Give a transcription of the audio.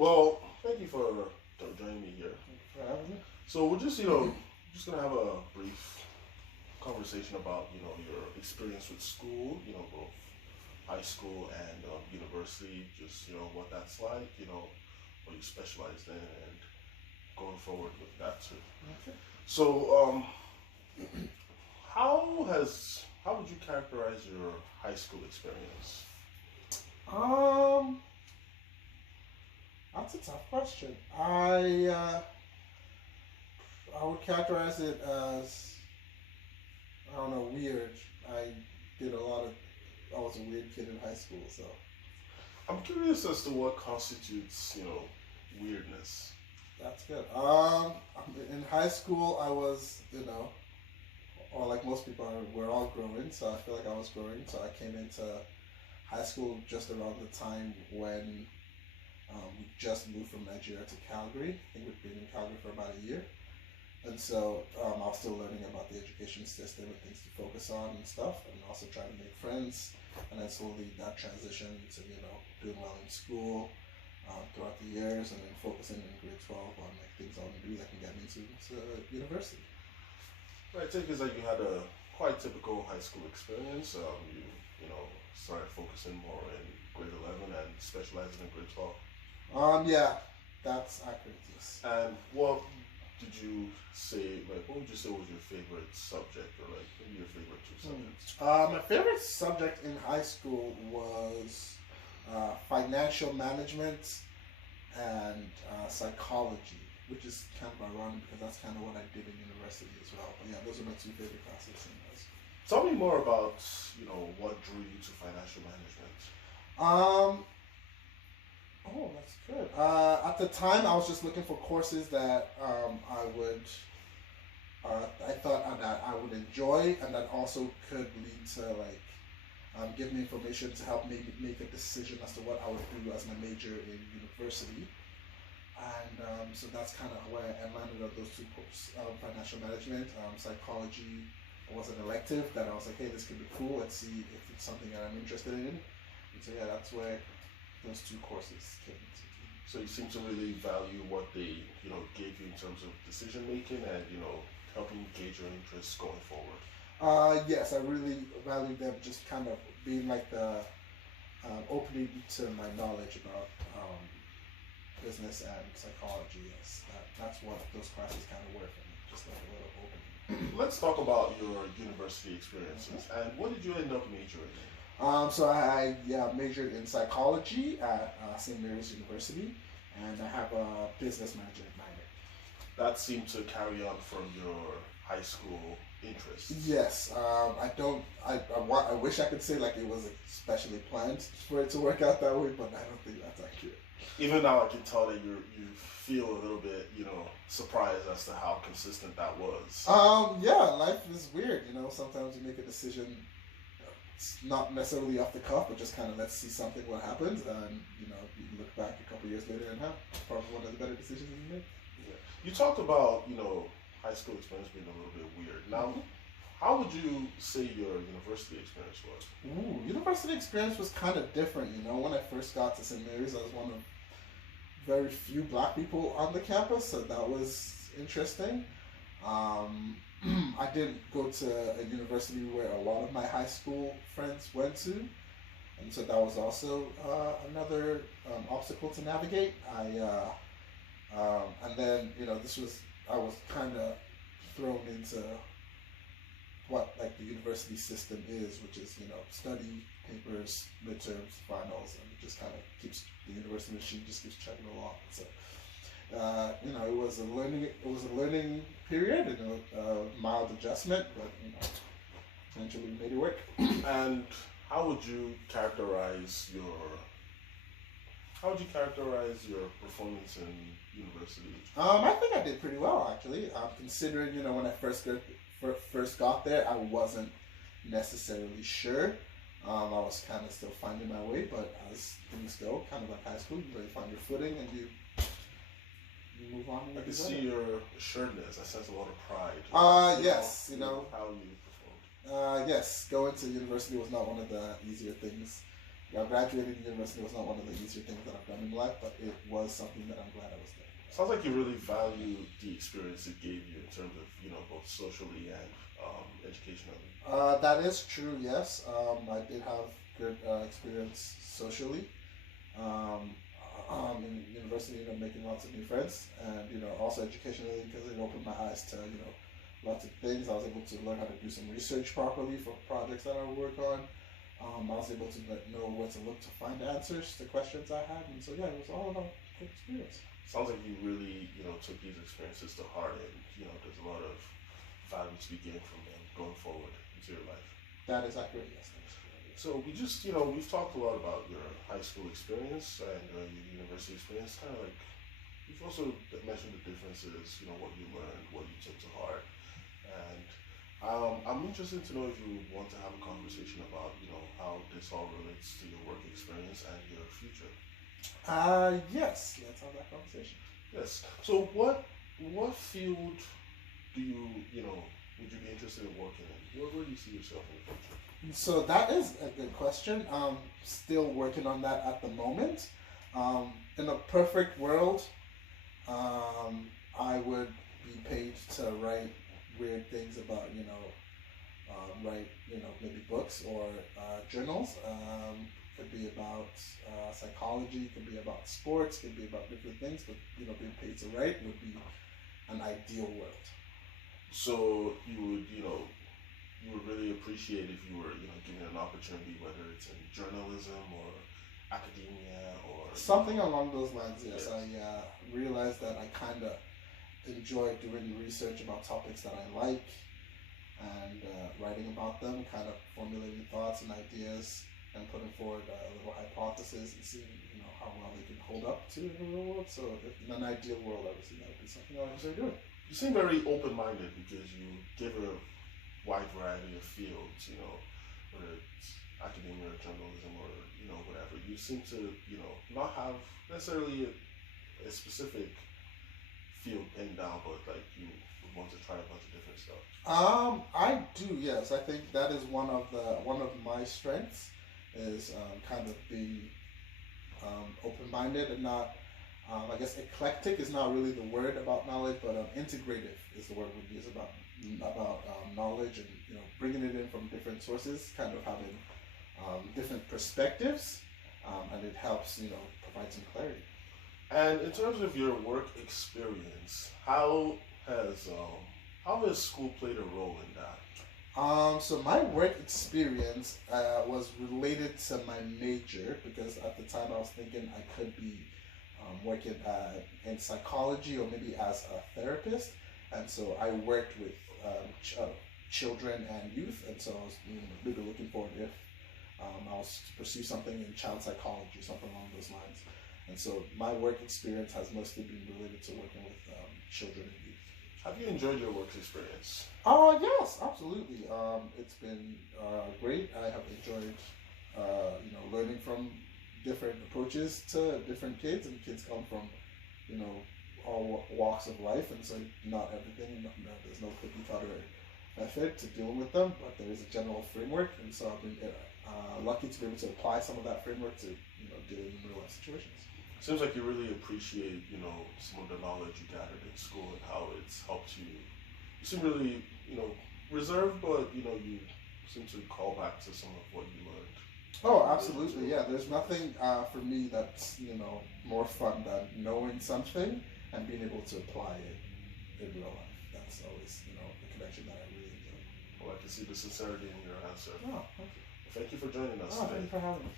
Well, thank you for joining me here. For having me. So we're just gonna have a brief conversation about your experience with school. Both high school and university. Just what that's like. What you specialized in, and going forward with that too. Okay. So, how would you characterize your high school experience? Um, that's a tough question. I would characterize it as, I don't know, weird. I did a lot of I was a weird kid in high school, so I'm curious as to what constitutes weirdness. that's good. In high school, I was, or like most people, we're all growing. So I feel like I was growing. So I came into high school just around the time when we just moved from Nigeria to Calgary. I think we'd been in Calgary for about a year. And so I was still learning about the education system and things to focus on and stuff, and also trying to make friends. And then slowly that transitioned to, doing well in school throughout the years, and then focusing in grade 12 on like things I want to do that can get me to university. I take it as like you had a quite typical high school experience. You started focusing more in grade 11 and specializing in grade 12. Yeah, that's accurate. Yes. And what did you say? Like, what would you say was your favorite subject, or like maybe your favorite two subjects? My favorite subject in high school was financial management and psychology, which is kind of ironic because that's kind of what I did in university as well. But yeah, those are my two favorite classes in high school. Tell me more about what drew you to financial management. Oh, that's good. At the time, I was just looking for courses that I thought that I would enjoy, and that also could lead to give me information to help me make a decision as to what I would do as my major in university. And so that's kind of where I landed on those two courses: financial management, psychology was an elective that I was like, hey, this could be cool. Let's see if it's something that I'm interested in. And so yeah, that's where those two courses came into. So you seem to really value what they gave you in terms of decision making and helping gauge your interests going forward. Yes, I really value them just kind of being like the opening to my knowledge about business and psychology. Yes, that's what those classes kind of were for me, just like a little opening. Let's talk about your university experiences. And what did you end up majoring in? So I majored in psychology at St. Mary's University, and I have a business management minor. That seemed to carry on from your high school interests. Yes, I wish I could say like it was especially planned for it to work out that way, but I don't think that's accurate. Even now, I can tell that you feel a little bit, surprised as to how consistent that was. Yeah, life is weird. Sometimes you make a decision. It's not necessarily off the cuff, but just kind of let's see something what happens, and you look back a couple years later and have probably one of the better decisions you made. Yeah. You talked about high school experience being a little bit weird. Now, how would you say your university experience was? Ooh, university experience was kind of different. When I first got to St. Mary's, I was one of very few black people on the campus, so that was interesting. I didn't go to a university where a lot of my high school friends went to, and so that was also another obstacle to navigate. And then I was kind of thrown into what like the university system is, which is study, papers, midterms, finals, and it just kind of keeps the university machine just keeps chugging along. So. It was a learning period, mild adjustment, but eventually we made it work. And how would you characterize your performance in university? I think I did pretty well actually. Considering when I first got there, I wasn't necessarily sure. I was kind of still finding my way, but as things go, kind of like high school, you really find your footing and you move on. I can see your assuredness. I sense a lot of pride. Yes, how you performed. Yes, going to university was not one of the easier things Graduating university was not one of the easier things that I've done in life, but it was something that I'm glad I was there. Sounds like you really value the experience it gave you in terms of, both socially and educationally. That is true. Yes, I did have good experience socially. Um, in university, making lots of new friends, and also educationally because it opened my eyes to lots of things. I was able to learn how to do some research properly for projects that I work on. I was able to know where to look to find answers to questions I had, and so yeah, it was all about good experience. Sounds like you really, took these experiences to heart, and there's a lot of value to be gained from them going forward into your life. That is accurate. Yes, thanks. So we just, we've talked a lot about your high school experience and your university experience. Kind of like you've also mentioned the differences, what you learned, what you took to heart, and I'm interested to know if you want to have a conversation about, how this all relates to your work experience and your future. Yes, let's have that conversation. Yes. So what field do would you be interested in working in? Where do you see yourself in the future? So that is a good question. Still working on that at the moment. In a perfect world, I would be paid to write weird things about, write, maybe books or journals. Could be about psychology, could be about sports, could be about different things, but, being paid to write would be an ideal world. So you would really appreciate if you were, given an opportunity, whether it's in journalism or academia or something along those lines. Yes, yes. I realized that I kind of enjoy doing research about topics that I like and writing about them, kind of formulating thoughts and ideas and putting forward little hypotheses and seeing, how well they can hold up to in the real world. So, in an ideal world, obviously, that would be something I would enjoy doing. You seem very open-minded because you give a wide variety of fields, whether it's academia or journalism or, whatever. You seem to, not have necessarily a specific field pinned down, but like you would want to try a bunch of different stuff. I do, yes. I think that is one of my strengths is kind of being open-minded and not, I guess eclectic is not really the word about knowledge, but integrative is the word we use about knowledge and bringing it in from different sources, kind of having different perspectives, and it helps provide some clarity. And in terms of your work experience, how has school played a role in that? So my work experience was related to my major because at the time I was thinking I could be working in psychology or maybe as a therapist, and so I worked with children and youth, and so I was really looking forward if I was to pursue something in child psychology, something along those lines. And so my work experience has mostly been related to working with children and youth. Have you enjoyed your work experience? Yes, absolutely. It's been great. I have enjoyed, learning from different approaches to different kids, and kids come from, all walks of life, and so not everything. There's no cookie cutter method to dealing with them, but there is a general framework, and so I've been lucky to be able to apply some of that framework to, dealing in real life situations. Seems like you really appreciate, some of the knowledge you gathered in school and how it's helped you. You seem really, reserved, but you seem to call back to some of what you learned. Oh, absolutely, yeah. There's nothing for me that's more fun than knowing something and being able to apply it in real life. That's always the connection that I really enjoy. Well, I can see the sincerity in your answer. Oh, thank you. Thank you for joining us Oh, today. thank you for having me.